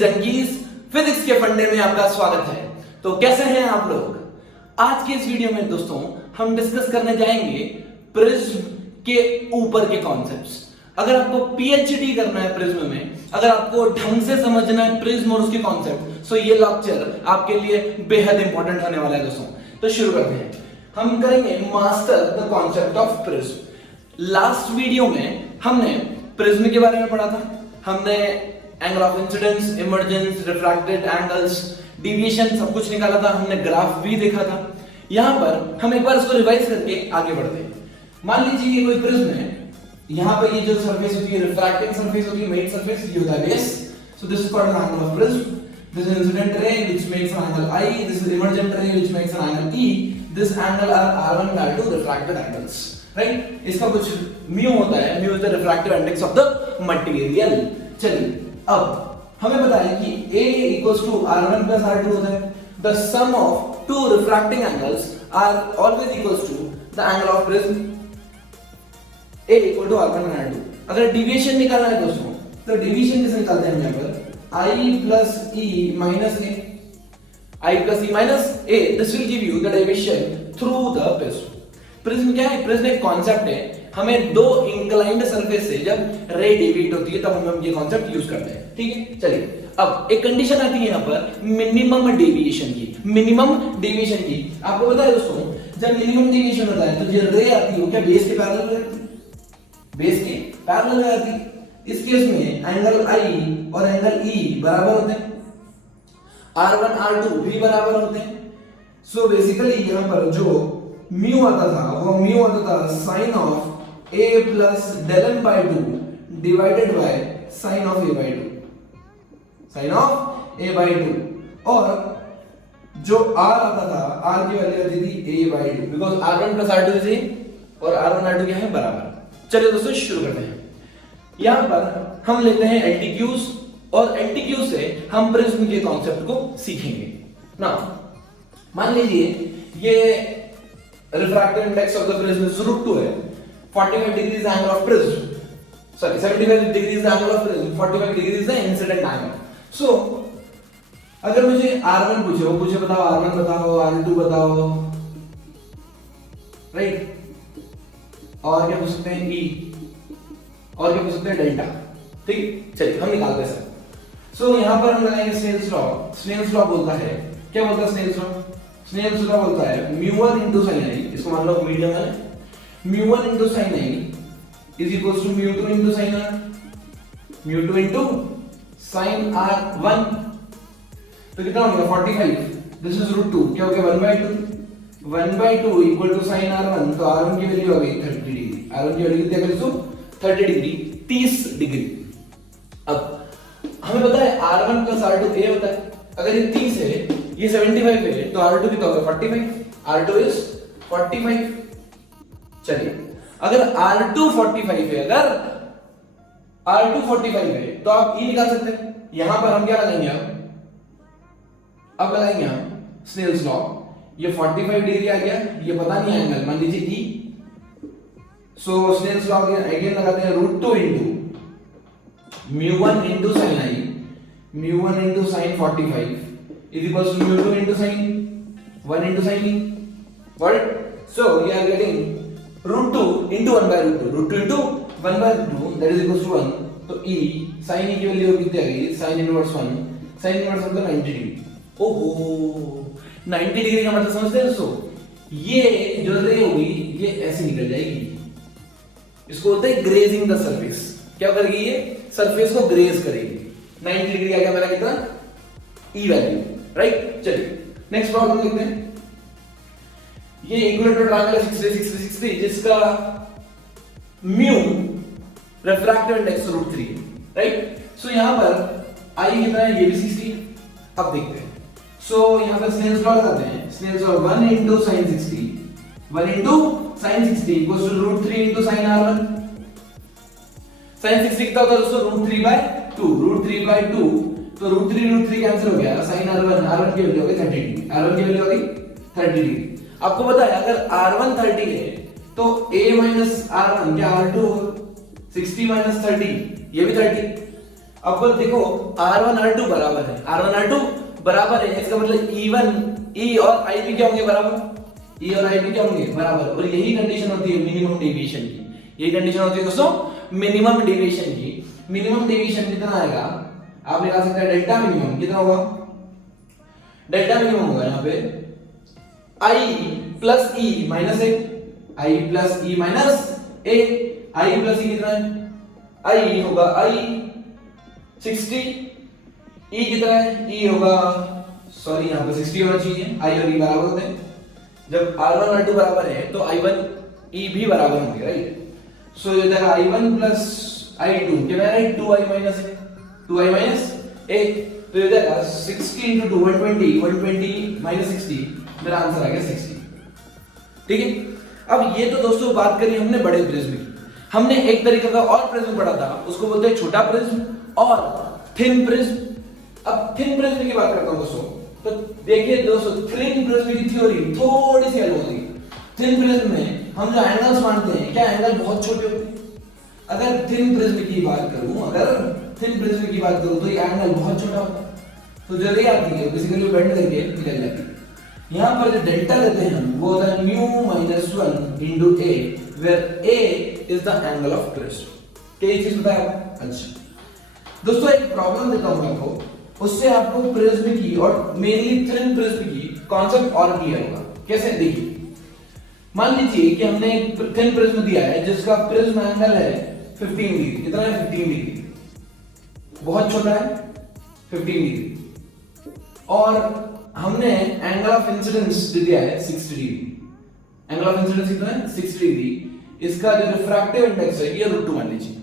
Junkies physics के फंडे में आपका स्वागत है। तो कैसे हैं आप लोग? आज के इस वीडियो में दोस्तों हम डिस्कस करने जाएंगे प्रिज्म के ऊपर के कॉन्सेप्ट्स। अगर आपको पीएचडी करना है प्रिज्म में, अगर आपको ढंग से समझना है प्रिज्म और उसके कॉन्सेप्ट, सो ये लेक्चर आपके लिए बेहद इंपॉर्टेंट होने वाला है दोस्तों। तो शुरू करते हैं। हम करेंगे master the concept of prism. Last video में हमने प्रिज्म के बारे में पढ़ा था। हमने angle of incidence, emergence, refracted angles, deviation सब कुछ निकाला था। हमने ग्राफ भी देखा था। यहां पर हम एक बार इसको रिवाइज करके आगे बढ़ते हैं। मान लीजिए ये कोई प्रिज्म है। यहां पर ये जो सरफेस होती है रिफ्रैक्टिंग सरफेस होती है, मेन सरफेस, ये होता है base. So this is called an angle of prism. This is incident ray which makes an angle I. This is emergent ray which makes an angle E. This angle are R1 and R2 refracted angles. Right? इसका कुछ mu होता है. Mu is the refractive index of the material. चलिए, अब हमें पता है कि A equals to R1 plus R2 होता है. The sum of two refracting angles are always equals to the angle of prism. A equal to R1 and R2. अगर deviation निकालना है दोस्तों, तो deviation कैसे निकालते हैं हम यहाँ पर? I plus E minus A. I plus E minus A. This will give you the deviation through the prism. Prism क्या है? Prism एक कॉन्सेप्ट है। हमें दो इंक्लाइंड सरफेस से जब रे डेविएट होती है तब हम ये कॉन्सेप्ट यूज करते हैं। ठीक है, चलिए अब एक कंडीशन आती है यहाँ पर मिनिमम डेविएशन की। मिनिमम डेविएशन की आपको पता है दोस्तों, जब मिनिमम डेविएशन होता है तो जो रे आती है वो क्या बेस के पैरेलल में आती है? बेस के पैरेलल में आती है। इस केस में एंगल I और एंगल E बराबर होते हैं, R1 R2 भी बराबर होते हैं। सो बेसिकली यहां पर जो म्यू आता था वो म्यू आता था sine of A plus del M by 2 divided by sine of A by 2, sine of A by 2। और जो R आता था, R की वैल्यू आती थी A by 2 because R1 plus R2 is A और R1 R2 क्या है? बराबर। चलिए दोस्तों शुरू करते हैं। यहां पर हम लेते हैं एलटीक्यूज और एलटीक्यू से हम प्रिज्म के कॉन्सेप्ट को सीखेंगे ना। मान लीजिए ये refractive index of the prism is √2 है। 45 degree is angle of prism, sorry 75 degree is angle of prism, 45 degree is the incident angle. So अगर मुझे R1 पूछे, वो पूछे बताओ R1 बताओ, R2 बताओ, राइट, और क्या पूछ सकते हैं? E, और क्या पूछ सकते हैं? डेल्टा। ठीक, चलिए हम निकालते हैं। सो यहां पर हम लगाएंगे स्नेल्स लॉ। स्नेल्स लॉ बोलता है, क्या बोलता है स्नेल्स लॉ? स्नेल्स लॉ बोलता है μ1 into sin i, इसको मान लो मीडियम है, μ1 into sin i is equals to μ2 into sin r, μ2 into sin r1। तो कितना हो गया? 45। दिस इज √2, क्या हो गया? 1/2। 1/2 इक्वल टू sin r1, तो r1 की वैल्यू आ गई 30 डिग्री। r1 की वैल्यू कितनी आ गई? 30 डिग्री, 30 डिग्री। अब हमें पता है R1 plus R2 A होता है। अगर ये 30 है, ये 75 है, तो R2 कितना होगा? 45। R2 is 45। चलिए अगर R2 45 है, अगर R2 45 है तो आप E निकाल सकते हैं। यहां पर हम क्या लगाएंगे? अब लगाएंगे हम स्नेल्स लॉ। ये 45 डिग्री आ गया, ये पता नहीं एंगल, मान लीजिए E। So Snell's law again लगाते हैं √2 into μ1 into sin I, μ1 into sin 45 is equals to μ2 into sin 1 into sin E. Got it? So we are getting √2 into 1/√2, √2 into 1/2 that is equals to 1. तो E sin E की value कितनी आ गई? sin inverse 1, sin inverse मतलब 90 degree. ओहो, 90 degree का मतलब समझते हैं दोस्तों? ये जो रे होगी ये ऐसे निकल जाएगी। इसको बोलते हैं ग्रेजिंग द सरफेस। क्या करेगी? ये सरफेस को ग्रेज करेगी। 90 डिग्री आ गया मेरा कितना? E value, right. चलिए नेक्स्ट प्रॉब्लम देखते हैं। ये इक्विलेटरल ट्रायंगल है 60 जिसका म्यू रिफ्रैक्टिव इंडेक्स √3, राइट। सो यहां पर I कितना है? ये भी 60। अब देखते हैं। सो यहां पर स्नेल्स लॉ लगाते हैं। Snell's law 1 into sin 60, 1 into sin 60 equals to √3 into sin r1। sin 60 कितना होता है दोस्तों? √3/2, √3/2, तो √3 कैंसिल हो गया। sin r1 की वैल्यू हो गई 30 डिग्री। r1 की वैल्यू हो गई 30 डिग्री। आपको पता है अगर r1 30 है तो a minus r1 क्या r2 होगा? 60 minus 30 ये भी 30। अब देखो R1 R2 बराबर है, R1 R2 बराबर है, इसका मतलब E और I भी क्या होंगे बराबर, E और I भी क्या होंगे बराबर। और यही कंडीशन होती है मिनिमम डेविएशन की, यही कंडीशन होती है दोस्तों मिनिमम डेविएशन की। मिनिमम डेविएशन कितना आएगा, आप निकाल सकते हैं डेल्टा मिनिमम कितना होगा, डेल्टा मिनिमम होगा यहाँ पे I plus E minus A, I plus E minus A, I plus E कितना है, I होगा I 60, E कितना है, E होगा सॉरी यहाँ पे 60 होना चाहिए, I और E बराबर होते हैं। जब R1 R2 बराबर है तो I1 E भी बराबर होंगे, राइट। सो ये देखा I1 प्लस I2 कितना है, 2I माइनस ए, 2I माइनस ए। तो ये देखा 60 into 2 120 माइनस 60, मेरा आंसर आ गया 60। ठीक है, अब ये तो दोस्तों बात करी हमने बड़े प्रिज्म की। हमने एक तरीके का और प्रिज्म पढ़ा था, उसको बोलते हैं छोटा प्रिज्म और थिन प्रिज्म। अब थिन प्रिज्म की बात करता हूं दोस्तों, तो देखिए दोस्तों थिन प्रिज्म की थ्योरी थोड़ी सी अलग होती है। थिन प्रिज्म में हम जो एंगल्स मानते हैं, क्या एंगल बहुत छोटे होते हैं। अगर थिन प्रिज्म की बात करूं तो ये एंगल बहुत छोटा होता है, तो जो रे आती है बेसिकली बेंड करके निकल जाती है। यहाँ पर जो डेल्टा लेते हैं हम, वो होता है mu minus 1 into A, where A is the angle of twist. क्या ये चीज बताया? अच्छा दोस्तों, एक प्रॉब्लम देता हूं आपको, उससे आपको प्रिज्म की और मेनली थिन प्रिज्म की कॉन्सेप्ट और क्लियर होगा। कैसे, देखिए मान लीजिए कि हमने एक थिन प्रिज्म दिया है जिसका प्रिज्म एंगल है 15 डिग्री। कितना है? 15 डिग्री, बहुत छोटा है 15 डिग्री। और हमने एंगल ऑफ इंसिडेंस दिया है 60 डिग्री। एंगल ऑफ इंसिडेंस कितना है? 60 डिग्री। इसका जो रिफ्रैक्टिव इंडेक्स है ये √2 मान लीजिए।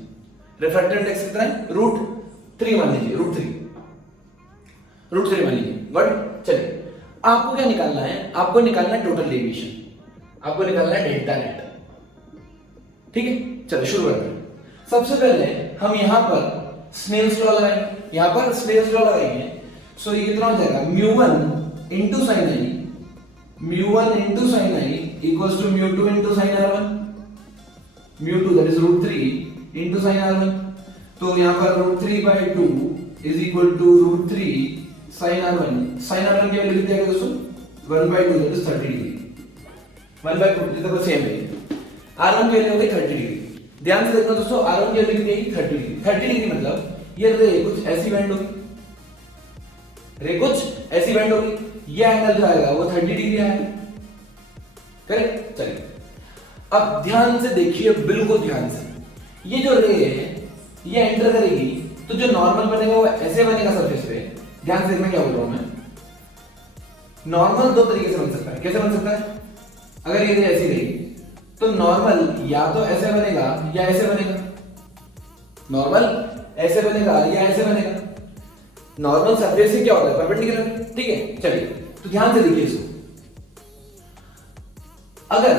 रिफ्रैक्टिव इंडेक्स कितना है? √3 मान लीजिए, √3 मान लीजिए। बट चलिए, आपको क्या निकालना है? आपको निकालना है टोटल डेविएशन, आपको निकालना है डेल्टा नेट। ठीक है, चलो शुरू करते हैं। सबसे पहले हम यहां पर स्नेल्स लॉ लगाएंगे, यहां पर स्नेल्स लॉ लगाएंगे। सो ये कितना हो जाएगा, μ1 into sine i, μ1 into sine i equals to μ2 into sine r1, μ2 that is √3 into sine r1। तो यहां पर √3/2 is equal to √3 sine r1। Sine r1 की वैल्यू कितनी है दोस्तों? 1/2 दैट इज 30 डिग्री। 1/2 ये तो सेम है, r1 की वैल्यू हो गई 30 डिग्री। ध्यान से देखना दोस्तों, r1 की वैल्यू कितनी है? 30 डिग्री। 30 डिग्री मतलब ये रे कुछ ऐसी बेंड होगी, रे कुछ ऐसी बेंड होगी, ये एंगल जो आएगा वो 30 डिग्री आएगा। करेक्ट? चलिए अब ध्यान से देखिए, बिल्कुल ध्यान से। ये जो रे है ये एंटर करेगी तो जो नॉर्मल बनेगा वो ऐसे बनेगा सरफेस पे। ध्यान से देखना क्या बोल रहा हूं मैं। नॉर्मल दो तरीके से बन सकता है। कैसे बन सकता है? अगर ये रे ऐसी रहेगी तो नॉर्मल या तो ऐसे बनेगा या ऐसे बनेगा। नॉर्मल ऐसे बनेगा या ऐसे बनेगा। नॉर्मल सरफेस से क्या होता है? परपेंडिकुलर। ठीक है, चलिए तो ध्यान से देखिए इसको। अगर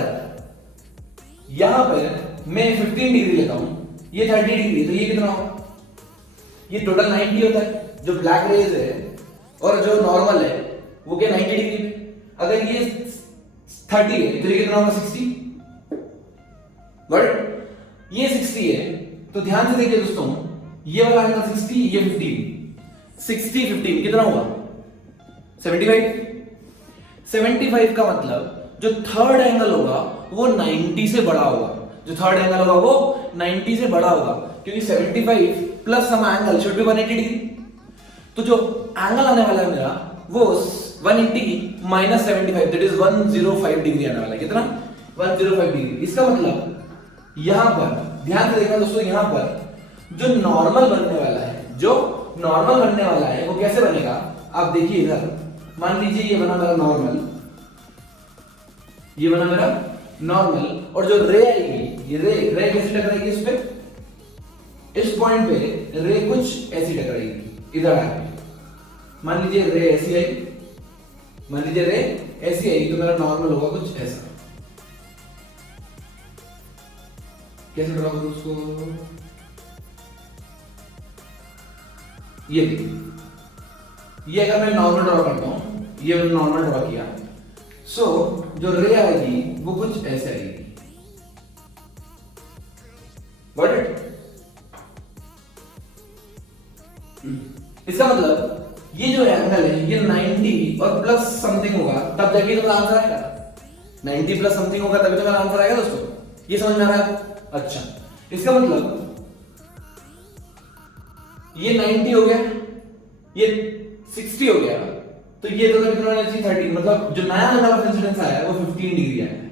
यहां पर मैं 15 डिग्री लेता हूं, ये 30 डिग्री, तो ये कितना होगा? ये टोटल 90 होता है। जो ब्लैक रेज है और जो नॉर्मल है वो क्या 90 डिग्री पे। अगर ये 30 है तो ये कितना होगा? 60। बट ये 60 है तो ध्यान से देखिए दोस्तों, ये वाला एंगल 60, ये 15। 60 15 कितना हुआ? 75। 75 का मतलब जो थर्ड एंगल होगा वो 90 से बड़ा होगा। जो थर्ड एंगल होगा वो 90 से बड़ा होगा, क्योंकि 75 plus some angle should be 180 degree. तो जो एंगल आने वाला है मेरा वो 180 माइनस 75 दैट इज 105 डिग्री आने वाला है। कितना? 105 डिग्री। इसका मतलब यहां पर ध्यान से देखना दोस्तों, यहां पर जो नॉर्मल बनने वाला है, जो नॉर्मल बनने वाला है वो कैसे बनेगा? आप देखिए इधर, मान लीजिए ये बना मेरा नॉर्मल, ये बना मेरा नॉर्मल, और जो रे आएगी, ये रे कैसे टकराएगी इस पे? इस पॉइंट पे रे कुछ ऐसी टकराएगी इधर आके। मान लीजिए रे ऐसी आई, मान लीजिए रे ऐसी आई, तो मेरा नॉर्मल होगा कुछ ऐसा। कैसे ड्रॉ करूं उसको? ये देखिए, ये अगर मैं नॉर्मल ड्रॉ करता हूं, ये मैंने नॉर्मल ड्रॉ किया, सो जो रे आएगी वो कुछ ऐसे आएगी। Got it? इसका मतलब ये जो एंगल है ये 90 और प्लस समथिंग होगा, तब जाके तुम्हारा आंसर आएगा। 90 प्लस समथिंग होगा तभी तुम्हारा आंसर आएगा दोस्तों। ये समझ में आ रहा है? अच्छा, इसका मतलब ये 90 हो गया, ये 60 हो गया, तो ये दोनों कितना होना चाहिए? 30। मतलब जो नया एंगल ऑफ इंसिडेंस आया है वो 15 डिग्री आया है।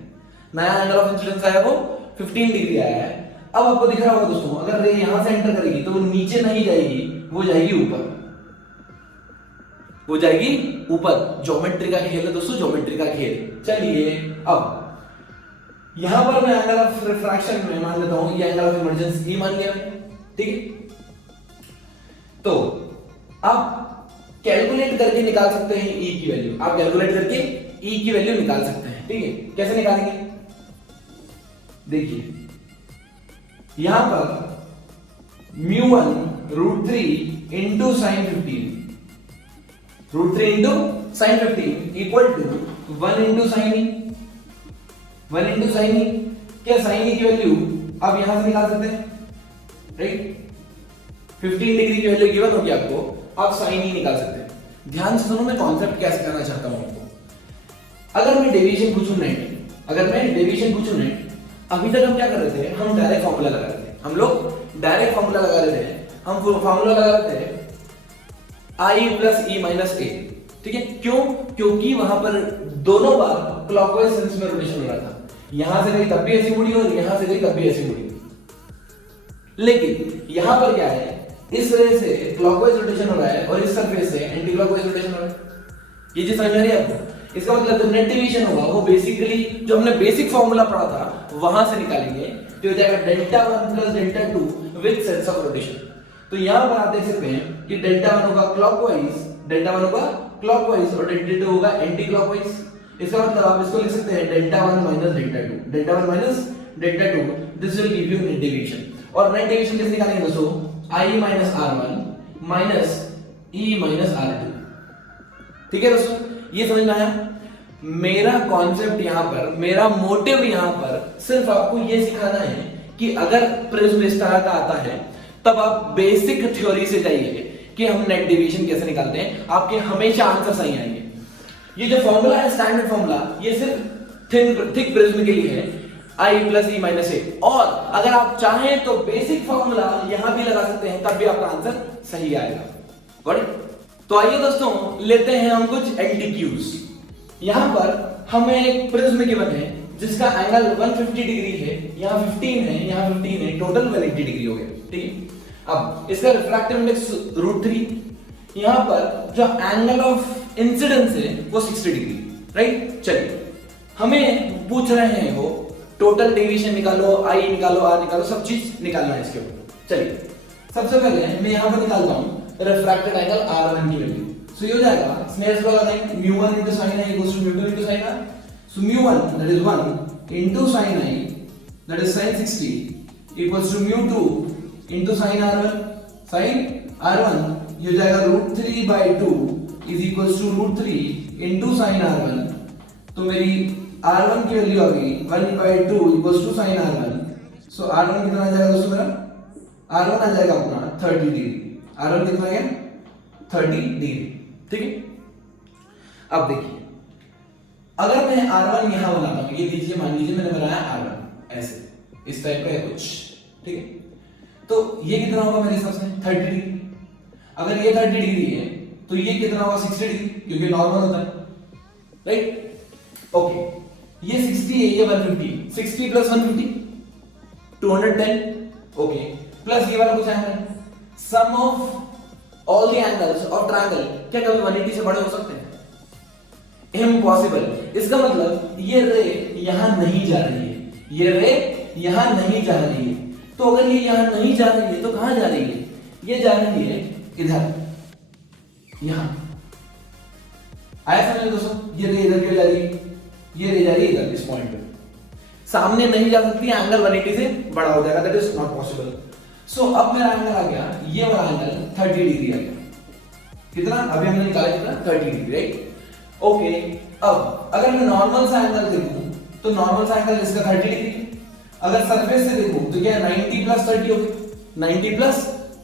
नया एंगल ऑफ इंसिडेंस आया है वो 15 डिग्री आया है। अब आपको दिख रहा होगा दोस्तों, अगर रे यहां से एंटर करेगी तो वो नीचे नहीं जाएगी, वो जाएगी ऊपर, वो जाएगी ऊपर। ज्योमेट्री का खेल है दोस्तों, ज्योमेट्री का खेल। चलिए अब यहां पर मैं एंगल ऑफ रिफ्रैक्शन में मान लेता हूं ये एंगल ऑफ इमर्जेंस ई मान लिया, ठीक है। तो आप कैलकुलेट करके निकाल सकते हैं ई की वैल्यू, आप कैलकुलेट करके ई की वैल्यू निकाल सकते हैं, ठीक है। कैसे निकालेंगे? देखिए यहां पर μ1 √3 into sine 15, √3 into sine 15 equal to 1 into sine e, 1 into sine e. क्या साइन ई की वैल्यू आप यहां से निकाल सकते हैं, राइट। 15 डिग्री की वैल्यू गिवन होगी आपको, आप साइन ई निकाल सकते हैं। ध्यान से सुनो, मैं कॉन्सेप्ट कैसे करना चाहता हूं आपको। अगर मैं डेविएशन पूछूं नेट, अगर मैं डेविएशन पूछूं नेट, अभी तक हम क्या कर रहे थे? हम डायरेक्ट फॉर्मूला लगा रहे थे, हम लोग डायरेक्ट फॉर्मूला लगा रहे थे। हम फॉर्मूला लगा रहे थे i प्लस ई माइनस ए, ठीक है। क्यों? क्योंकि वहां पर दोनों बार क्लॉकवाइज सेंस में रोटेशन हो रहा था, यहां से गई तब भी ऐसी मुड़ी और यहां से गई तब भी ऐसी मुड़ी। लेकिन यहां पर क्या है, इस वजह से क्लॉकवाइज रोटेशन हो रहा है और इस सरफेस से एंटी क्लॉकवाइज रोटेशन हो रहा है। ये चीज समझ में आ रही है आपको? इसका मतलब जो नेट डेविएशन होगा वो बेसिकली जो हमने बेसिक फार्मूला पढ़ा था वहां से निकालेंगे, तो हो जाएगा delta 1 plus delta 2 with sense of rotation. तो यहां पर आप देख सकते हैं कि डेल्टा 1 होगा क्लॉकवाइज, डेल्टा 1 होगा क्लॉकवाइज और डेल्टा 2 होगा एंटी क्लॉकवाइज। इसका मतलब आप इसको लिख सकते हैं delta 1 minus delta 2, delta 1 minus delta 2, this will give you net deviation. और नेट डेविएशन कैसे निकालेंगे दोस्तों? i minus r1 minus e minus r2, ठीक है दोस्तों। ये समझ में आया? मेरा कॉन्सेप्ट यहां पर, मेरा मोटिव यहां पर सिर्फ आपको ये सिखाना है कि अगर प्रिज्म इस तरह का आता है तब आप बेसिक थ्योरी से जाइए कि हम नेट डेविएशन कैसे निकालते हैं, आपके हमेशा आंसर सही आएंगे। ये जो फॉर्मूला है स्टैंडर्ड फॉर्मूला, ये सिर्फ थिक प्रिज्म के लिए है, i प्लस ई माइनस ए। और अगर आप चाहें तो बेसिक फॉर्मूला यहां भी लगा सकते हैं, तब भी आपका आंसर सही आएगा। Got it? तो आइए दोस्तों लेते हैं हम कुछ एमसीक्यूज। यहां पर हमें एक प्रिज्म गिवन है जिसका एंगल 150 डिग्री है, यहां 15 है, यहां 15 है, टोटल 180 डिग्री हो गया, ठीक है। अब इसका रिफ्रैक्टिव इंडेक्स √3, यहां पर जो एंगल ऑफ इंसिडेंस है वो 60 डिग्री, राइट। चलिए हमें पूछ रहे हैं वो टोटल डेविएशन निकालो, i निकालो, r निकालो, सब चीज निकालना है इसके ऊपर। चलिए सबसे पहले मैं यहां पर निकालता हूं रिफ्रैक्टेड एंगल r1 की वैल्यू। सो ये हो जाएगा स्नेल्स लॉ लगाएंगे, μ1 into sin i equals to μ2 into sin r। So μ1 that is 1 into sin i that is sin 60 equals to μ2 into sin r1, sin r1 ये हो जाएगा √3/2 is equals to √3 into sin r1। तो मेरी r1 की value आ गई 1/2 equals to sin r1। So r1 कितना आ जाएगा दोस्तों मेरा? r1 आ जाएगा अपना 30 डिग्री। r1 कितना आ गया? 30 डिग्री, ठीक है। अब देखिए अगर मैं r1 यहां बनाता हूं, ये दीजिए, मान लीजिए मैंने बनाया r1 ऐसे, इस टाइप का है कुछ, ठीक है। तो ये कितना होगा मेरे हिसाब से? 30 डिग्री। अगर ये 30 डिग्री है तो ये कितना होगा? 60 डिग्री, क्योंकि नॉर्मल होता है, राइट। ओके, ये 60 है, ये 150, 60 प्लस 150 210, ओके, प्लस ये वाला कुछ angle, sum of all the angles of triangle क्या कभी 180 से बड़े हो सकते हैं? इम्पॉसिबल। इसका मतलब ये रे यहां नहीं जा रही है, ये रे यहां नहीं जा रही है। तो अगर ये यहां नहीं जा रही है तो कहां जा रही है? ये जा रही है इधर, यहां। आया समझ दोस्तों? ये रे इधर क्यों जा रही है? ये रे जा रही है इधर, इस पॉइंट पे। सामने नहीं जा सकती, एंगल 180 से बड़ा हो जाएगा, दैट इज नॉट पॉसिबल। सो अब मेरा एंगल आ गया, ये वाला एंगल 30 डिग्री आ गया। कितना? अभी हमने निकाला कितना? 30 डिग्री, राइट। ओके, अब अगर मैं नॉर्मल सा एंगल देखूं तो नॉर्मल सा एंगल इसका 30 डिग्री। अगर सरफेस से देखूं तो क्या 90 प्लस 30 हो गया? 90 प्लस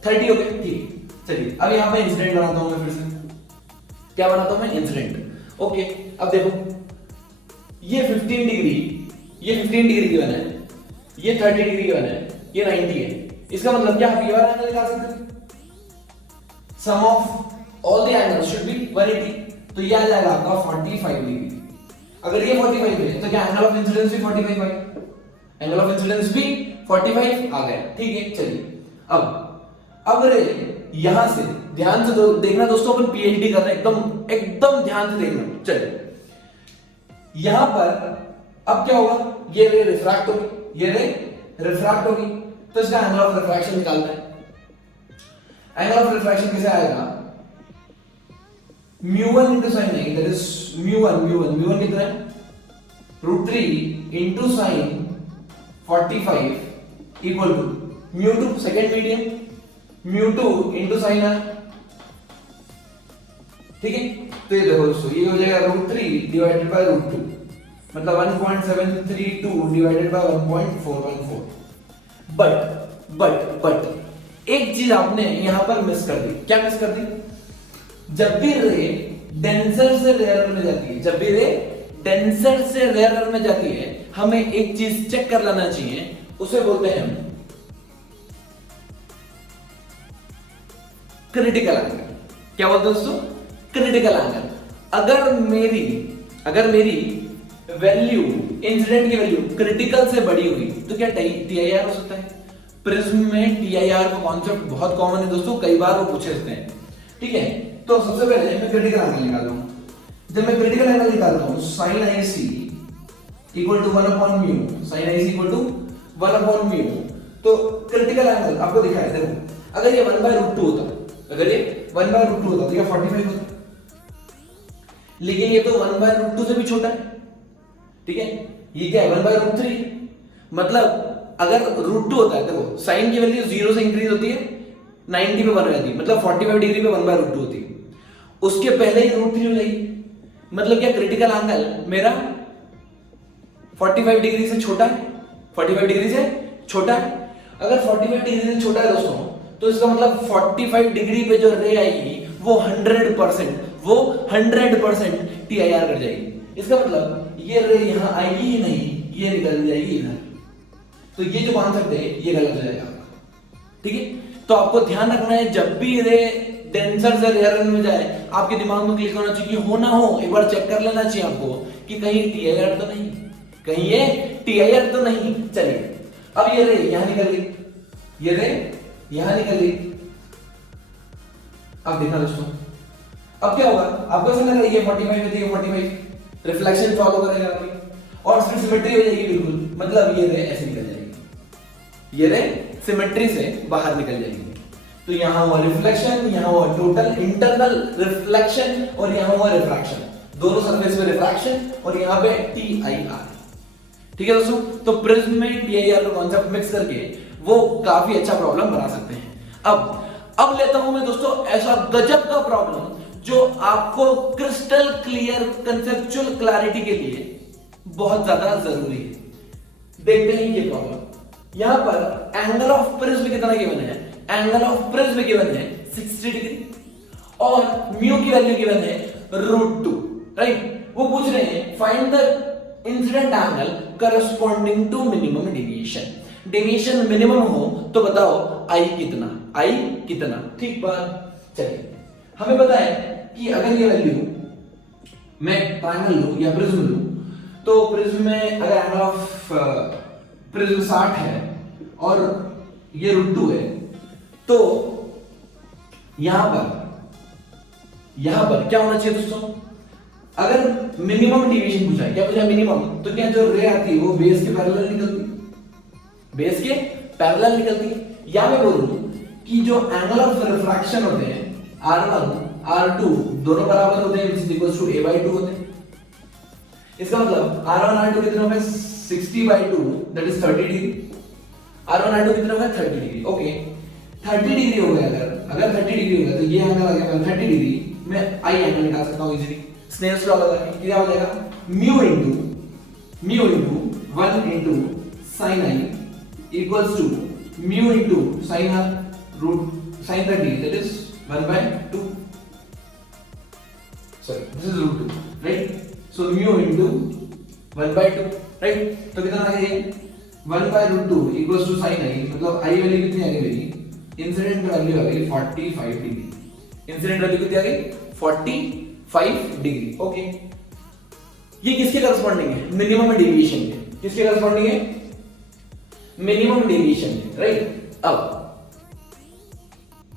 30 हो गया, ठीक। चलिए अब यहाँ पे इंसिडेंट बनाता हूं मैं, फिर से क्या बनाता हूं मैं, इंसिडेंट। ओके, अब देखो ये 15 डिग्री, ये 15 डिग्री गिवन है, ये 30 डिग्री गिवन है, ये 90 है। इसका मतलब क्या, आप ये वाला एंगल निकाल सकते हैं, sum of all the angles should be 180, तो ये आ जाएगा आपका 45 डिग्री। अगर ये 45 है तो क्या एंगल ऑफ इंसिडेंस भी 45 है, एंगल ऑफ इंसिडेंस भी 45 आ गया। ठीक है, चलिए अब रे यहां से ध्यान से देखना दोस्तों, अपन पीएचडी कर रहे हैं, एकदम ध्यान से देखना। चलिए यहां पर अब क्या होगा, ये रे रिफ्रैक्ट होगी, ये रे रिफ्रैक्ट होगी, तो इसका एंगल ऑफ रिफ्रैक्शन निकालना है। एंगल ऑफ रिफ्रैक्शन कैसे आएगा, μ1 into sin a, that is μ1 कितना है, √3 into sin 45 equal to μ2 second medium, μ2 into sin r। ठीक है, तो ये देखो दोस्तों, ये हो जाएगा √3 डिवाइडेड बाय √2, मतलब 1.732 डिवाइडेड बाय 1.414। बट एक चीज आपने यहां पर मिस कर दी। क्या मिस कर दी, जब भी रे डेंसर से रेयरर में जाती है, जब भी रे डेंसर से रेयरर में जाती है, हमें एक चीज चेक कर लेना चाहिए, उसे बोलते हैं हम क्रिटिकल एंगल। क्या बोलते हैं दोस्तों, क्रिटिकल एंगल। अगर मेरी वैल्यू, इंसिडेंट की वैल्यू क्रिटिकल से बड़ी हुई तो क्या टीआईआर हो सकता है। प्रिज्म में टीआईआर का कॉन्सेप्ट बहुत कॉमन है दोस्तों, कई बार वो पूछे जाते हैं। ठीक है, तो सबसे पहले मैं क्रिटिकल एंगल निकालता हूं। जब मैं क्रिटिकल एंगल निकालता हूं, sin IC equal to 1/μ, sin IC equal to 1/μ, तो क्रिटिकल एंगल आपको दिखा है, देखो अगर ये 1/√2 होता, अगर ये 1/√2 होता तो ये 45 होता, लेकिन ये तो 1/√2 से भी छोटा है। ठीक है, ये क्या है, 1/√3, मतलब अगर √2 होता है, देखो साइन की वैल्यू 0 से इंक्रीज होती है, 90 पे 1 हो जाती है, मतलब 45 डिग्री पे 1/√2 होती है, उसके पहले ही √3 हो जाएगी। मतलब क्या, क्रिटिकल एंगल मेरा 45 डिग्री से छोटा है, 45 डिग्री से छोटा है। अगर 45 डिग्री से छोटा है दोस्तों, तो इसका मतलब 45 डिग्री पे जो रे आएगी वो 100% टीआईआर कर जाएगी। इसका मतलब ये रे यहां आएगी ही नहीं, ये निकल जाएगी इधर, तो ये जो कॉन्सेप्ट है ये गलत हो जाएगा। ठीक है, तो आपको ध्यान रखना है, जब भी रे डेंसर से रेयर में जाए, आपके दिमाग में क्लिक होना चाहिए, हो ना हो एक बार चेक कर लेना चाहिए आपको कि कहीं टीआईआर तो नहीं, कहीं ये टीआईआर तो नहीं। चलिए अब ये रे यहां निकल गई, ये रे यहां निकल गई। अब देखना दोस्तों, अब क्या होगा, आपको ऐसा लग रहा है ये 45 है, ये 45 रिफ्लेक्शन फॉलो करेगा आपकी, और फिर सिमेट्री हो जाएगी बिल्कुल, मतलब ये रे ऐसे निकल जाएगी, ये रे सिमेट्री से बाहर निकल जाएगी। तो यहां हुआ रिफ्लेक्शन, यहां हुआ टोटल इंटरनल रिफ्लेक्शन, और यहां हुआ रिफ्रैक्शन, दोनों सरफेस पे रिफ्रैक्शन, और यहां पे टीआईआर। ठीक है दोस्तों, तो प्रिज्म में टीआईआर का कॉन्सेप्ट मिक्स करके वो काफी अच्छा प्रॉब्लम बना सकते हैं। अब लेता हूं मैं दोस्तों ऐसा गजब का प्रॉब्लम जो आपको क्रिस्टल क्लियर कंसेप्चुअल क्लैरिटी के लिए बहुत ज्यादा जरूरी है। देखते हैं ये प्रॉब्लम। यहां पर एंगल ऑफ प्रिज्म कितना गिवन है, एंगल ऑफ प्रिज्म गिवन है 60 डिग्री, और म्यू की वैल्यू गिवन है √2, राइट। वो पूछ रहे हैं find the incident angle corresponding to minimum deviation. Deviation minimum हो तो बताओ आई कितना। ठीक बात, चलिए हमें पता है कि अगर ये वैल्यू मैं ट्रायंगल लूं या प्रिज्म लूं, तो प्रिज्म में अगर एंगल ऑफ प्रिज्म 60 है और ये √2 है, तो यहां पर क्या होना चाहिए दोस्तों, अगर मिनिमम डेविएशन पूछा है, क्या पूछा मिनिमम, तो क्या जो रे आती है वो बेस के पैरेलल निकलती है, या मैं बोलूं कि जो एंगल ऑफ रिफ्रैक्शन होते हैं R1 R2 दोनों बराबर होते हैं, which is equals to a/2 होते हैं। इसका मतलब R1 R2 कितने हो गए 60/2, that is 30 degree. R1 R2 कितने हो गए 30 डिग्री। ओके 30 डिग्री हो गया, अगर 30 डिग्री हो गया तो ये एंगल आ गया 30 डिग्री, मैं आई एंगल निकाल सकता हूं इजीली स्नेल्स लॉ लगा के। क्या हो जाएगा mu into 1 into sin i equals to mu into sin r root sin 30, that is 1/2, sorry, this is root 2, right? So mu into 1/2, right? तो कितना आ गया ये 1/√2 इक्वल्स टू sin i, मतलब i वैल्यू कितनी आ गई मेरी, इंसिडेंट वैल्यू आ गई 45 degree. Incident value कितनी आ गई 45 डिग्री। ओके, ये किसके करस्पॉन्डिंग है, मिनिमम डेविएशन के। किसके करस्पॉन्डिंग है, मिनिमम डेविएशन के, राइट? अब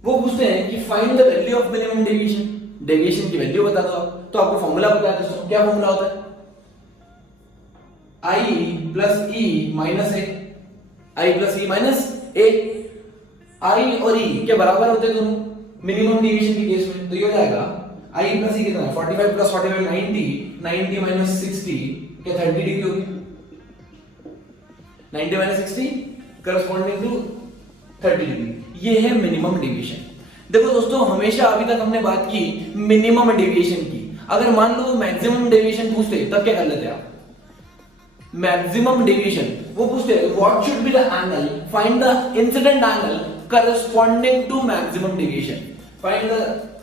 वो पूछते हैं कि find the value of minimum deviation, deviation की वैल्यू बता दो आप। तो आपको फॉर्मूला पता है दोस्तों, क्या फॉर्मूला होता है, i plus e minus A, i plus e minus A. i और e के बराबर होते हैं दोनों मिनिमम डेविएशन के केस में, तो ये हो जाएगा i प्लस e कितना है 45 प्लस 45 90, 90 माइनस 60 क्या 30 डिग्री होगी, 90 माइनस 60 करस्पॉन्डिंग टू 30 डिग्री। ये है मिनिमम डेविएशन। देखो दोस्तों, हमेशा अभी तक हमने बात की मिनिमम डेविएशन की। अगर मान लो मैक्सिमम डेविएशन पूछते तब क्या कर लेते आप, मैक्सिमम डेविएशन वो पूछते what should be the angle, find the incident angle corresponding to maximum deviation, find the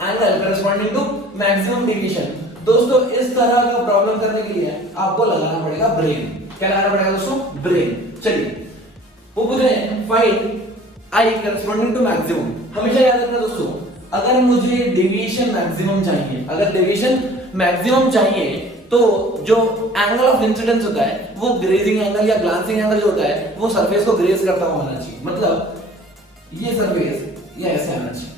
angle corresponding to maximum deviation. दोस्तों, इस तरह का प्रॉब्लम करने के लिए आपको लगाना पड़ेगा ब्रेन। क्या लगाना पड़ेगा दोस्तों, ब्रेन। चलिए, वो पूछ रहे हैं find i corresponding to maximum. हमेशा याद रखना दोस्तों, अगर मुझे डेविएशन मैक्सिमम चाहिए, अगर डेविएशन मैक्सिमम चाहिए तो जो एंगल ऑफ इंसिडेंस होता है वो ग्रेजिंग एंगल या ग्लांसिंग एंगल जो होता है वो सरफेस को ग्रेज करता हुआ आना चाहिए, मतलब ये सरफेस ये ऐसे आना चाहिए।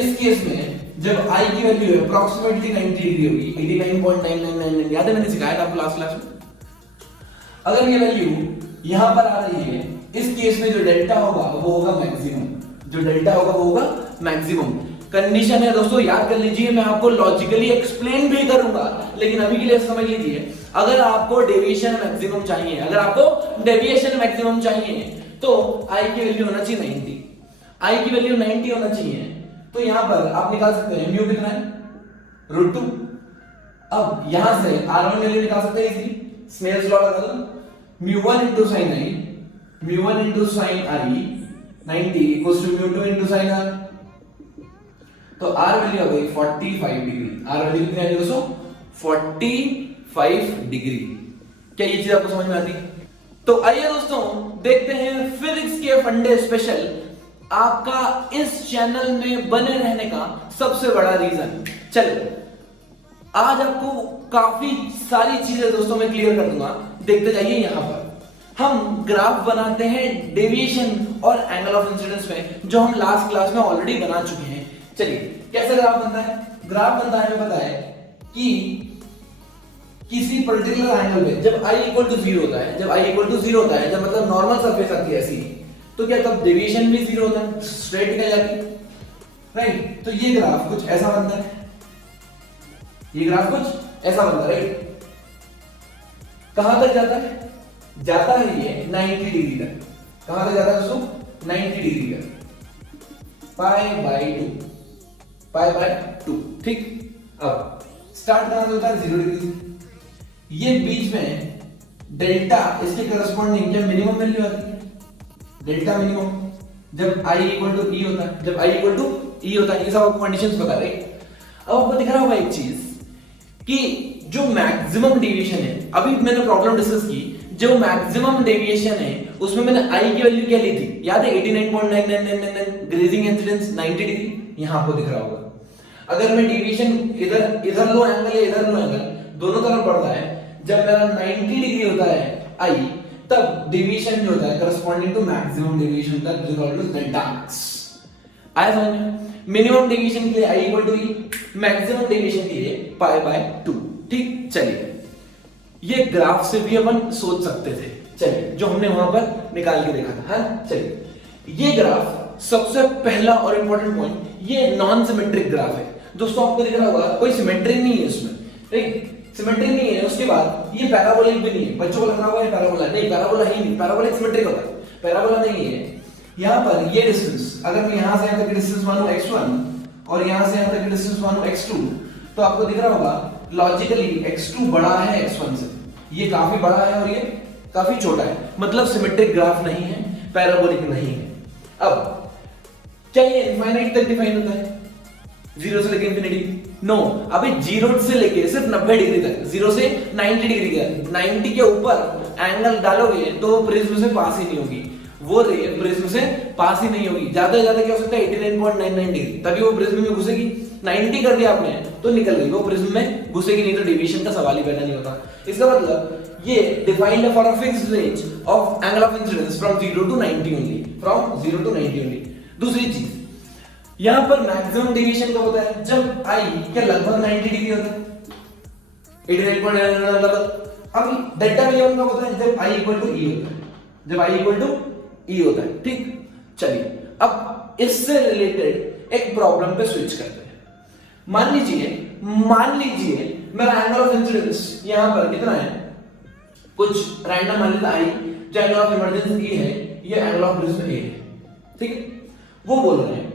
इस केस में जब i की वैल्यू है अप्रॉक्सीमेटली 90 डिग्री होगी, 89.9999, याद है मैंने सिखाया था आपको लास्ट क्लास में। अगर ये वैल्यू यहां पर आ रही है, इस केस में जो डेल्टा होगा वो होगा मैक्सिमम, जो डेल्टा होगा वो होगा मैक्सिमम। कंडीशन है दोस्तों, याद कर लीजिए, मैं आपको लॉजिकली एक्सप्लेन भी करूंगा, लेकिन अभी के लिए समझ लीजिए। अगर आपको डेविएशन मैक्सिमम चाहिए, अगर आपको डेविएशन मैक्सिमम चाहिए तो i की वैल्यू होना चाहिए 90, i की वैल्यू 90 होना चाहिए। तो यहां पर आप निकाल सकते हैं म्यू कितना है √2। अब यहां से r1 वैल्यू निकाल सकते हैं इजीली, स्नेल्स लॉ लगा दो, μ1 into sin i, μ1 into sin i 90 equals to μ2 into sin r। तो r वैल्यू आ गई 45 डिग्री। r वैल्यू कितनी आ गई दोस्तों 45 डिग्री। क्या ये चीज आपको समझ में आती है? तो आइए दोस्तों देखते हैं फिजिक्स के फंडे स्पेशल। आपका इस चैनल में बने रहने का सबसे बड़ा रीजन। चलो, आज आपको काफी सारी चीजें दोस्तों मैं क्लियर कर दूंगा। देखते जाइए, यहां पर हम ग्राफ बनाते हैं डेविएशन और एंगल ऑफ इंसिडेंस में, जो हम लास्ट क्लास में ऑलरेडी बना चुके हैं। चलिए, कैसे ग्राफ बनता है? ग्राफ बनता है, हमें पता है कि किसी पर्टिकुलर एंगल पे जब i इक्वल टू 0 होता है, जब i इक्वल टू 0 होता है, जब मतलब नॉर्मल सरफेस आती है ऐसी, तो क्या तब डेविएशन भी 0 होता है, स्ट्रेट निकल जाती है, राइट? तो ये ग्राफ कुछ ऐसा बनता है, ये ग्राफ कुछ ऐसा बनता है, राइट? कहां तक जाता है? जाता है ये 90 डिग्री तक। कहां तक जाता है दोस्तों? 90 डिग्री तक, पाई बाय 2, ठीक? अब स्टार्ट कहां से होता है? 0 डिग्री से। ये बीच में डेल्टा इसके करस्पॉन्डिंग क्या मिनिमम वैल्यू आती है, डेल्टा मिनिमम, जब i इक्वल टू e होता है, जब i इक्वल टू e होता है। ये सब आपको कंडीशंस पता है, राइट? अब आपको दिख रहा होगा एक चीज कि जो मैक्सिमम डेविएशन है, अभी मैंने प्रॉब्लम डिस्कस की, जो मैक्सिमम डेविएशन है उसमें मैंने i की वैल्यू क्या ली थी, याद है? 89.9999, ग्रेजिंग इंसिडेंस 90 डिग्री, यहां आपको दिख रहा होगा। अगर मैं डेविएशन इधर लो एंगल या इधर लो एंगल, दोनों तरफ बढ़ रहा है, जब मेरा 90 डिग्री होता है i, तब डेविएशन जो होता है करस्पॉन्डिंग टू मैक्सिमम डेविएशन तक, जो कॉल्ड एज डेल्टा x। आया समझ में? मिनिमम डेविएशन के लिए i equal to e, maximum deviation के लिए पाई बाय 2, ठीक? चलिए, ये ग्राफ से भी अपन सोच सकते थे, चलिए, जो हमने वहां पर निकाल के देखा था। हाँ, चलिए, ये ग्राफ सबसे पहला और इंपॉर्टेंट पॉइंट, ये नॉन सिमेट्रिक ग्राफ है दोस्तों। आपको दिख रहा होगा कोई सिमेट्री नहीं है इसमें, ठीक? सिमेट्री नहीं है। उसके बाद ये पैराबोलिक भी नहीं है। बच्चों को लग रहा होगा ये पैराबोला, नहीं, पैराबोला ही नहीं, पैराबोलिक सिमेट्रिक होता है, पैराबोला नहीं है। यहां पर ये डिस्टेंस, अगर मैं यहां से यहां तक डिस्टेंस मानूं x1 और यहां से यहां तक डिस्टेंस मानूं x2, तो आपको दिख रहा होगा लॉजिकली x2 बड़ा है x1 से, ये काफी बड़ा है और ये काफी छोटा है, मतलब सिमेट्रिक ग्राफ नहीं है, पैराबोलिक नहीं है। अब क्या ये इनफाइनाइट तक डिफाइन होता है? 0 से लेके इंफिनिटी? नो, अभी 0 से लेके सिर्फ 90 डिग्री तक, 0 से 90 डिग्री का 90 के ऊपर एंगल डालोगे तो प्रिज्म से पास ही नहीं होगी, वो रे प्रिज्म से पास ही नहीं होगी। ज्यादा से ज्यादा क्या हो सकता है 89.99 डिग्री, तभी वो प्रिज्म में घुसेगी। 90 कर दिया आपने तो निकल गई, वो प्रिज्म में घुसेगी नहीं, तो डेविएशन का सवाल ही पैदा नहीं होता। इसका मतलब ये defined for a fixed range of angle of incidence from 0 to 90 only, from 0 to 90 only. दूसरी चीज, यहां पर मैक्सिमम डेविएशन कब होता है? जब आई क्या लगभग 90 डिग्री होता है, 89.99 लगभग। अब डेल्टा मिनिमम कब होता है? जब आई इक्वल टू ई होता है, जब आई इक्वल टू ई होता है। ठीक, चलिए अब इससे रिलेटेड एक प्रॉब्लम पे स्विच करते हैं। मान लीजिए मेरा एंगल ऑफ इंसिडेंस यहां पर कितना है, कुछ रैंडम मान लेता आई, जो एंगल ऑफ इमर्जेंस ई है, ये एंगल ऑफ प्रिज्म ए है। ठीक है, वो बोल रहे हैं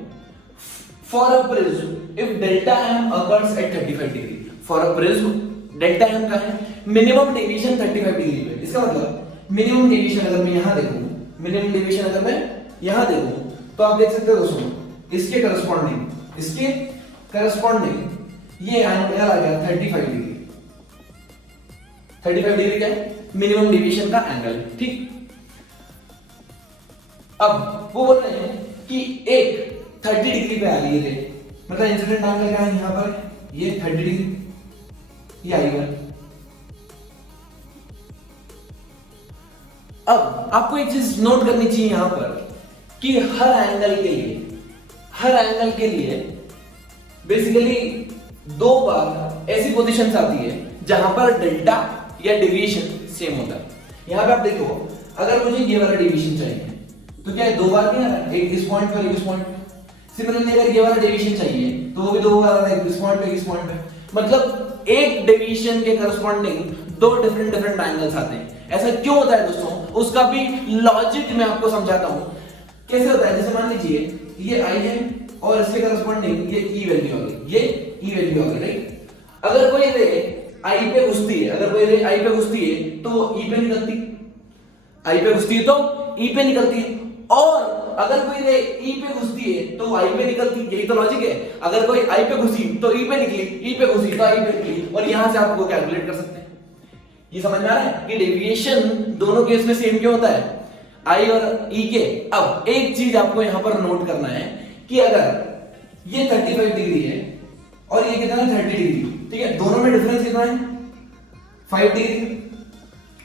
for a prism if delta M occurs at 35 degree, for a prism delta M का है मिनिमम डेविएशन 35 डिग्री पे। इसका मतलब मिनिमम डेविएशन अगर मैं यहां देखूं, मिनिमम डेविएशन अगर मैं यहां देखूं तो आप देख सकते हो दोस्तों, इसके करस्पॉन्डिंग ये एंगल आ गया 35 डिग्री। 35 डिग्री क्या है? मिनिमम डेविएशन का एंगल। ठीक, अब वो बोल रहे हैं कि एक 30 डिग्री पे आ रही है, मतलब इंसिडेंट एंगल क्या है यहां पर, ये 30 डिग्री, ये आई1। अब आपको एक चीज नोट करनी चाहिए यहां पर कि हर एंगल के लिए बेसिकली दो बार ऐसी पोजीशंस आती है जहां पर डेल्टा या डेविएशन सेम होता है। यहां पे आप देखो, अगर मुझे ये वाला डेविएशन चाहिए तो क्या है, दो बार नहीं आ रहा है, एक इस पॉइंट पर एक इस पॉइंट पे। सिमिलरली अगर ये वाला डेविएशन चाहिए तो वो भी दो बार आ रहा है, एक इस पॉइंट पे एक इस पॉइंट पे। मतलब एक डेविएशन के करस्पॉन्डिंग दो डिफरेंट एंगल्स आते हैं। ऐसा क्यों होता है दोस्तों, उसका भी लॉजिक मैं आपको समझाता हूं कैसे होता है। जैसे मान लीजिए ये आई है और इसके करस्पॉन्डिंग ये ई वैल्यू आ गई, ये ई वैल्यू आ गई, राइट। अगर कोई रे आई पे घुसती है, तो ई पे निकलती, आई पे घुसती है तो ई पे निकलती है, और अगर कोई रे ई पे घुसती है तो आई पे निकलती। यही तो लॉजिक है, अगर कोई आई पे घुसी तो ई पे निकली, ई पे घुसी तो आई पे निकली, और यहां से आपको कैलकुलेट कर सकते हैं। ये समझ में आ रहा है कि डेविएशन दोनों केस में सेम क्यों होता है, आई और ई के। अब एक चीज आपको यहां पर नोट करना है कि अगर ये 35 डिग्री है और ये कितना है 30 डिग्री, ठीक है, दोनों में डिफरेंस कितना है 5 डिग्री,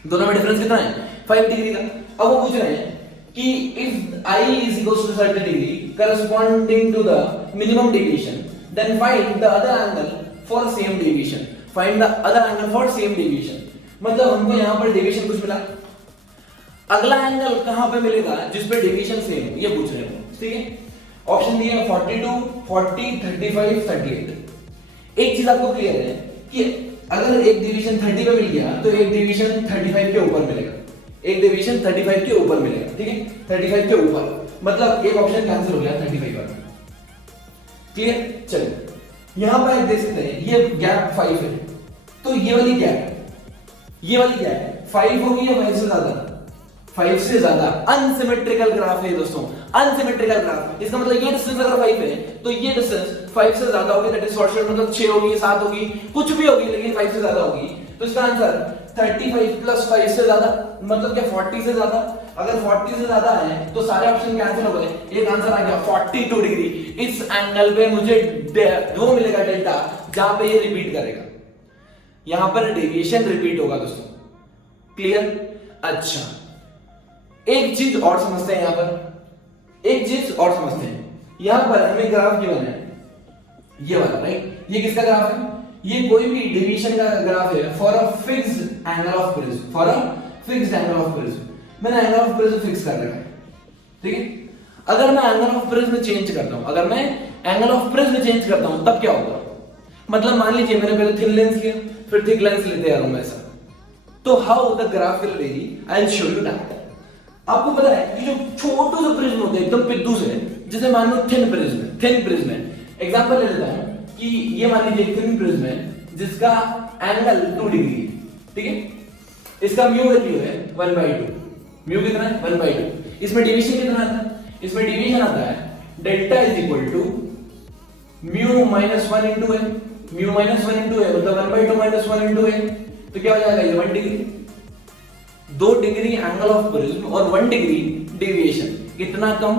दोनों में डिफरेंस कितना है 5 डिग्री का। अब वो पूछ रहे हैं कि if i is equals to 30 degree corresponding to the minimum deviation, then find the other angle for same deviation, find the other angle for same deviation। मतलब हमको यहाँ पर डेविएशन कुछ मिला, अगला एंगल कहां पे मिलेगा जिस पे डेविएशन सेम, ये पूछ रहे हैं। ठीक है, ऑप्शन दिया 42, 40, 35, 38। एक चीज आपको क्लियर है कि अगर एक डेविएशन 30 पे मिल गया तो एक डेविएशन 35 के ऊपर मिलेगा, एक डेविएशन 35 के ऊपर मिलेगा। ठीक है, 35 के ऊपर, मतलब एक ऑप्शन कैंसिल हो गया 35 पर। क्लियर, चलिए यहां पर देख सकते हैं ये गैप 5 है, तो ये वाली गैप 5 होगी या 5 से ज्यादा, 5 से ज्यादा। अनसिमेट्रिकल ग्राफ है दोस्तों, अनसिमेट्रिकल ग्राफ। इसका मतलब ये डिस्टेंस अगर 5 है तो ये डिस्टेंस 5 से ज्यादा होगी, दैट इज शॉर्ट मतलब 6 होगी, 7 होगी, कुछ भी होगी, लेकिन 5 से ज्यादा होगी। तो इसका आंसर 35 प्लस 5 से ज्यादा, मतलब क्या 40 से ज्यादा। अगर 40 से ज्यादा है तो सारे ऑप्शन कैंसिल हो गए, एक आंसर आ गया 42 डिग्री। इस एंगल पे मुझे वो मिलेगा डेल्टा जहां पे ये रिपीट करेगा, यहां पर डेविएशन रिपीट होगा दोस्तों। क्लियर, अच्छा एक चीज और समझते हैं, यहां पर एक चीज और समझते हैं। यहां पर हमें ग्राफ गिवन है ये वाला, राइट। ये किसका ग्राफ है, ये कोई भी डेविएशन का ग्राफ है for a fixed angle of prism, for a fixed angle of prism. मैंने एंगल ऑफ प्रिज्म फिक्स कर रखा है, ठीक है। अगर मैं एंगल ऑफ प्रिज्म चेंज करता हूं, अगर मैं एंगल ऑफ प्रिज्म चेंज करता हूं तब क्या होगा, मतलब मान लीजिए मैंने पहले थिन लेंस लिया फिर थिक लेंस लेते आ रहा हूं ऐसा, तो how the graph will very, I will show you that. आपको पता है कि जो छोटू से प्रिज्म होते हैं एकदम पिद्दू से, जैसे मान लो थिन प्रिज्म है, एग्जांपल ले लेता हूं कि ये मान लीजिए थिन प्रिज्म है जिसका एंगल 2 डिग्री है, ठीक है। इसका म्यू वैल्यू है 1/2, म्यू कितना है 1/2। इसमें डेविएशन कितना आता है, इसमें डेविएशन आता है delta is equal to mu minus 1 into a, mu minus 1 into a मतलब 1/2 माइनस 1 इंटू ए, तो क्या हो जाएगा ये 1 degree, 2 degree angle of prism और 1 डिग्री डेविएशन, कितना कम।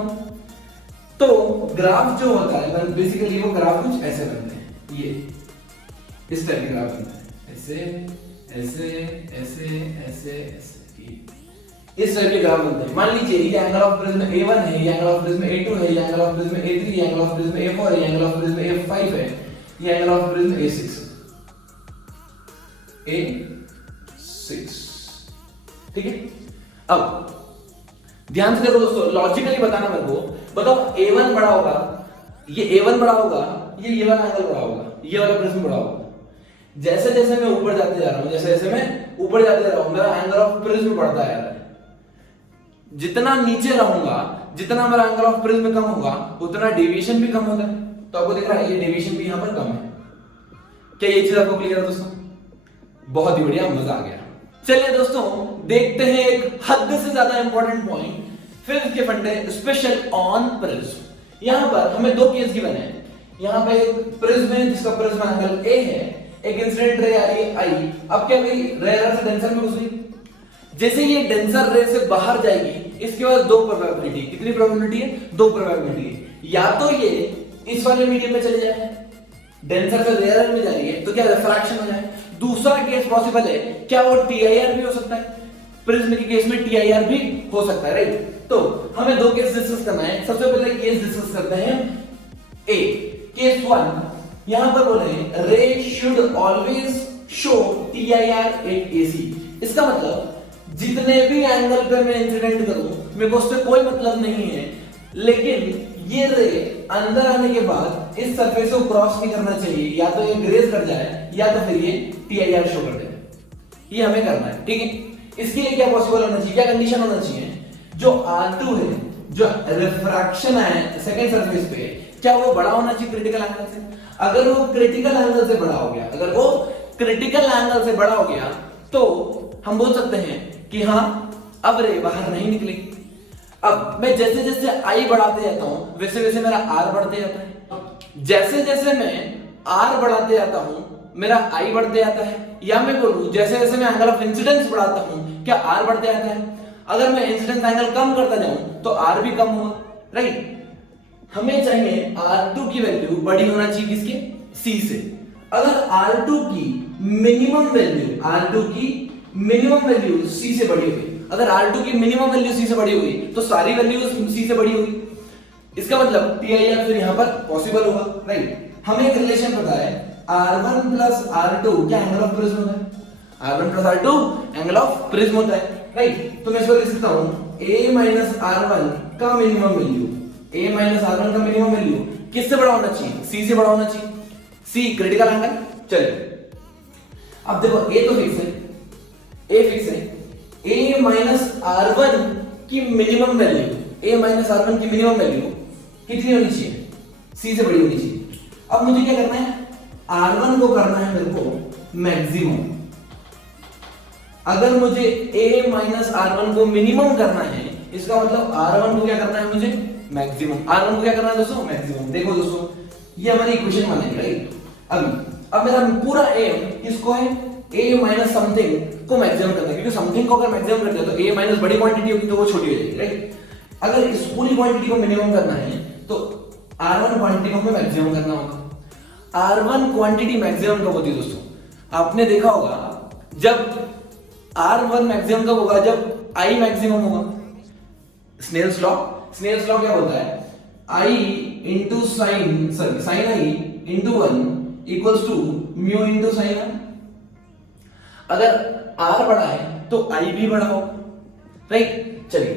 तो ग्राफ जो होता है बेसिकली वो ग्राफ कुछ ऐसे बनते हैं, ये इस टाइप के ग्राफ बनते हैं, ऐसे ऐसे ऐसे ऐसे ऐसे, इस टाइप के ग्राफ बनते हैं। मान लीजिए ये एंगल ऑफ प्रिज्म A1 है, ये एंगल ऑफ प्रिज्म A2 है, ये एंगल ऑफ प्रिज्म A3, ये एंगल ऑफ प्रिज्म A4 है, ये एंगल ऑफ प्रिज्म A5 है, ये एंगल ऑफ प्रिज्म A6, ठीक है। अब ध्यान से देखो दोस्तों, लॉजिकली बताना मेरे को, बताओ A1 बड़ा होगा, ये A1 बड़ा होगा, ये वाला एंगल बड़ा होगा, ये वाला प्रिज्म बड़ा होगा। जैसे जैसे मैं ऊपर जाते जा रहा हूं, जैसे जैसे मैं ऊपर जाते जा रहा हूं, मेरा एंगल ऑफ प्रिज्म बढ़ता जा रहा है। जितना नीचे रहूंगा, जितना मेरा एंगल ऑफ प्रिज्म कम होगा, उतना डेविएशन भी कम होगा। तो आपको दिख रहा है ये डेविएशन भी यहां पर कम है। क्या ये चीज आपको क्लियर है दोस्तों? बहुत ही बढ़िया, मजा आ गया। चलिए दोस्तों, देखते हैं एक हद से ज्यादा इंपॉर्टेंट पॉइंट, फिजिक्स के फंडे स्पेशल ऑन प्रिज्म। यहां पर हमें दो केस गिवन है। यहां पे एक प्रिज्म है जिसका प्रिज्म एंगल ए है, एक इंसिडेंट रे आ रही है आई। अब क्या भाई, रेयर से डेंसर में घुस गई, जैसे ये डेंसर रे से बाहर जाएगी, इसके बाद दो प्रोबेबिलिटी, कितनी प्रोबेबिलिटी है? दो प्रोबेबिलिटी है। या तो ये इस वाले मीडियम में चले जाए, डेंसर से रेयर में जा रही है तो क्या रिफ्रैक्शन हो जाए। दूसरा केस पॉसिबल है, क्या वो टीआईआर भी हो सकता है? प्रिज्म के केस में टीआईआर भी हो सकता है, राइट। तो हमें दो केस डिस्कस करना है। सबसे पहले केस डिस्कस करते हैं ए, केस 1। यहां पर बोले ray should always show TIR at AC. इसका मतलब जितने भी एंगल पे मैं इंसिडेंट करूं, मेरे को उससे कोई मतलब नहीं है, लेकिन ये रे अंदर आने के बाद इस सरफेस को क्रॉस नहीं करना चाहिए, या तो ये ग्रेज कर जाए या तो फिर ये टीआईआर शो कर दे। ये हमें करना है, ठीक है। इसके लिए क्या पॉसिबल होना चाहिए, क्या कंडीशन होना चाहिए? जो R2 है, जो रिफ्रैक्शन है सेकंड सरफेस पे, क्या वो बड़ा होना चाहिए क्रिटिकल एंगल से? अगर वो क्रिटिकल एंगल से बड़ा हो गया, अगर वो क्रिटिकल एंगल से बड़ा हो गया, तो हम बोल सकते हैं कि हाँ, अब रे बाहर नहीं निकली। अब मैं जैसे जैसे आई बढ़ाते जाता हूं, वैसे वैसे मेरा आर बढ़ते जाता है। जैसे जैसे मैं आर बढ़ाते जाता हूं, मेरा आई बढ़ते जाता है। या मैं बोलूं जैसे जैसे मैं एंगल ऑफ इंसिडेंस बढ़ाता हूं, क्या आर बढ़ते जाता है? अगर मैं इंसिडेंस एंगल कम करता जाऊं तो आर भी कम होगा, राइट। हमें चाहिए R2 की वैल्यू बड़ी होना चाहिए किसके? C से। अगर R2 की मिनिमम वैल्यू, R2 की मिनिमम वैल्यू C से बड़ी होगी, अगर R2 की मिनिमम वैल्यू C से बड़ी होगी तो सारी वैल्यूज C से बड़ी होगी। इसका मतलब TIR फिर यहां पर पॉसिबल होगा, राइट। हमें एक रिलेशन पता है, R1 प्लस R2 क्या एंगल ऑफ प्रिज्म होता है? R1 plus R2 angle of prism होता है, राइट। तो मैं इसको लिख सकता हूं A माइनस R1 का minimum value, A minus R1 का मिनिमम वैल्यू किससे बड़ा होना चाहिए? C से बड़ा होना चाहिए। C critical angle. चलिए अब देखो A तो फिक्स है, A फिक्स है। A माइनस R1 की minimum value, A minus R1 की मिनिमम वैल्यू कितनी होनी चाहिए? C से बड़ी होनी चाहिए। अब मुझे क्या करना है? R1 को करना है मेरे को मैक्सिमम। अगर मुझे A माइनस R1 को मिनिमम करना है, इसका मतलब R1 को क्या करना है मुझे? मैक्सिमम। R1 को क्या करना है दोस्तों? मैक्सिमम। देखो दोस्तों, ये हमारी इक्वेशन बनेगी, राइट। अब मेरा पूरा एम किसको है? A माइनस समथिंग को मैक्सिमम करना है, क्योंकि समथिंग को अगर मैक्सिमम कर दिया तो A माइनस बड़ी क्वांटिटी होगी तो वो छोटी हो जाएगी, राइट। अगर इस पूरी क्वांटिटी को मिनिमम करना है तो R1 क्वांटिटी को हमें मैक्सिमम करना होगा। R1 क्वांटिटी मैक्सिमम कब होती है दोस्तों? आपने देखा होगा, जब R1 मैक्सिमम कब होगा? जब I मैक्सिमम होगा। स्नेल्स लॉ क्या होता है? I into sine I into 1 equals to mu into sine R। अगर R बड़ा है तो I भी बड़ा होगा, राइट। चलिए,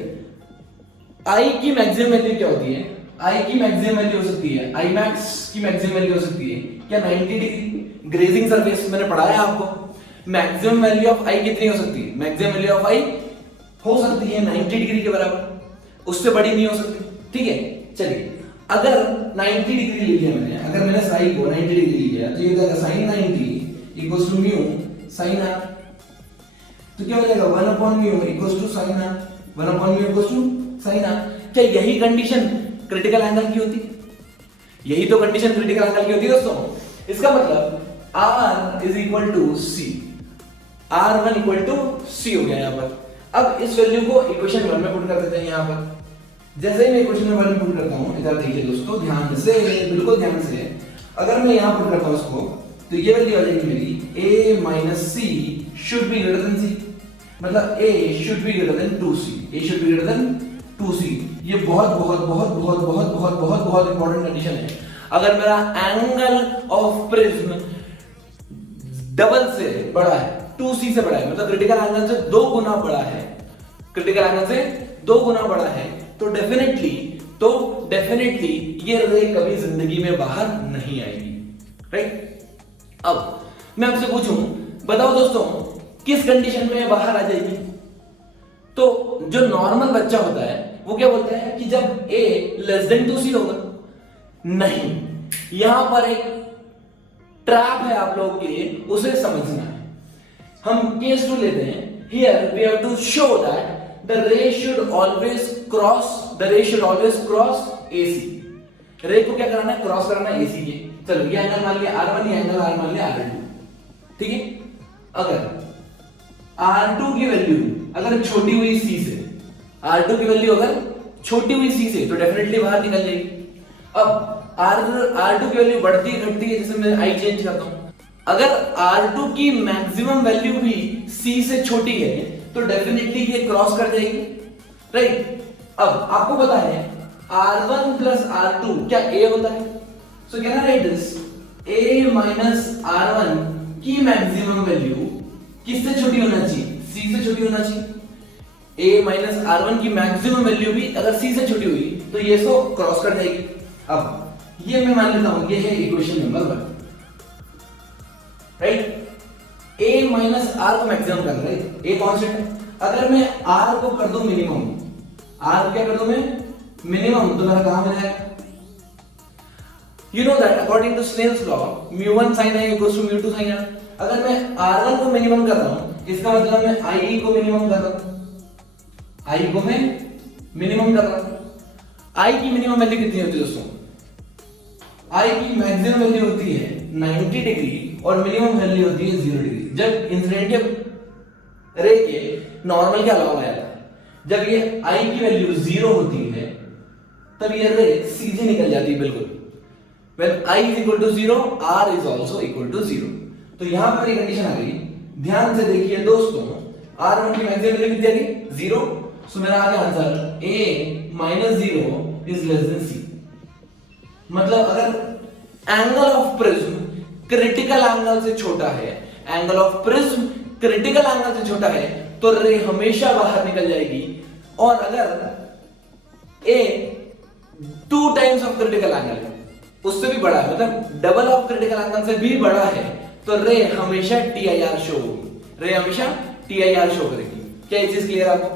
I की मैक्सिमम वैल्यू क्या होती है? I की मैक्सिमम वैल्यू हो सकती है, I मैक्स की मैक्सिमम वैल्यू हो सकती है क्या? 90 डिग्री। ग्रेजिंग सरफेस मैंने पढ़ाया आपको। मैक्सिमम वैल्यू ऑफ I कितनी हो सकती है? मैक्सिमम वैल्यू ऑफ I हो सकती है 90 डिग्री के बराबर, उससे बड़ी नहीं हो सकती, ठीक है। चलिए, अगर 90 डिग्री ले लिया मैंने, अगर मैंने साइन को 90 डिग्री लिया तो ये क्या? Sine 90 equals to mu sine R। तो क्या हो जाएगा? 1 upon mu equals to sine R, 1 upon mu equals to sine R। क्या यही कंडीशन क्रिटिकल एंगल की होती है। यही तो कंडीशन क्रिटिकल एंगल की होती है दोस्तों। इसका मतलब R is equal to c, R1 equal to c हो गया यहां पर। अब इस वैल्यू को इक्वेशन 1 में पुट कर देते हैं यहां पर। जैसे ही मैं इक्वेशन 1 में पुट करता हूं, इधर देखिए दोस्तों ध्यान से, बिल्कुल ध्यान से, अगर मैं यहां पुट करता हूं इसको, तो ये वैल्यू आ जाएगी मेरी a minus c should be greater than c, मतलब a should be greater than 2c, a should be greater than 2c। ये बहुत बहुत बहुत बहुत बहुत बहुत बहुत बहुत इंपॉर्टेंट कंडीशन है। अगर मेरा एंगल ऑफ प्रिज्म डबल से बड़ा है, 2c से बड़ा है, मतलब क्रिटिकल एंगल से 2 गुना बड़ा है, क्रिटिकल एंगल से 2 गुना बड़ा है, तो डेफिनेटली ये रे कभी जिंदगी में बाहर नहीं आएगी, राइट। अब मैं आपसे पूछूं, बताओ दोस्तों किस कंडीशन में बाहर आ जाएगी? तो जो नॉर्मल बच्चा होता है वो क्या बोलता है कि जब a लेस देन 2c होगा। नहीं, यहां पर एक ट्रैप है आप लोगों के लिए, उसे समझना है। हम केस 2 लेते हैं। Here we have to show that the ray should always cross AC। रे को क्या कराना है? क्रॉस कराना है AC के। चलो ये एंगल मान लिया R1, ये एंगल R मान लिया R2, ठीक है। अगर R2 की वैल्यू अगर छोटी हुई C से, R2 की वैल्यू अगर छोटी हुई C से, तो डेफिनेटली बाहर निकल जाएगी। अब R2 की वैल्यू बढ़ती घटती है, जैसे मैं I चेंज करता हूं। अगर R2 की मैक्सिमम वैल्यू भी C से छोटी है, तो डेफिनेटली ये क्रॉस कर जाएगी, राइट। अब आपको पता है R1 प्लस R2 क्या A होता है? So can I right this A minus R1 की मैक्सिमम वैल्यू किससे छोटी होना चाहिए? C से छोटी होना चाहिए। A माइनस R1 की मैक्सिमम वैल्यू भी अगर C से छोटी हुई तो ये इसको क्रॉस कर जाएगी। अब ये मैं मान लेता हूं ये है equation number 1, right. a minus R को मैक्सिमम कर रहा है, a कांस्टेंट है। अगर मैं r को कर दूं मिनिमम, r क्या कर दूं मैं मिनिमम, तो मेरा कहां में जाएगा? You know that according to Snell's law mu1 sin i equals to mu2 sin r। अगर मैं r1 को मिनिमम कर रहा हूं, इसका मतलब मैं i को मिनिमम कर रहा हूं, i को मैं मिनिमम कर रहा हूं। i की मिनिमम वैल्यू कितनी होती है दोस्तों? i की मैक्सिमम वैल्यू होती है 90 डिग्री और मिनिमम वैल्यू होती है 0 डिग्री। जब इंसिडेंट रे के नॉर्मल क्या लॉ आया था, जब ये I की वैल्यू 0 होती है तब ये रे सीधे निकल जाती है, बिल्कुल। When I is equal to 0, R is also equal to 0। तो यहां पर एक कंडीशन आ गई, ध्यान से देखिए दोस्तों, R1 की मैक्सिमम वैल्यू कितनी आ गई? 0। सो मेरा आ गया answer A minus 0 is less than C। मतलब अगर angle of prism critical angle से छोटा है, angle of prism critical angle से छोटा है, तो रे हमेशा बाहर निकल जाएगी। और अगर ए 2 टाइम्स ऑफ क्रिटिकल एंगल है, उससे भी बड़ा है, मतलब डबल ऑफ क्रिटिकल एंगल से भी बड़ा है, तो रे हमेशा TIR शो होगी, रे हमेशा TIR शो करेगी। क्या ये चीज क्लियर आपको?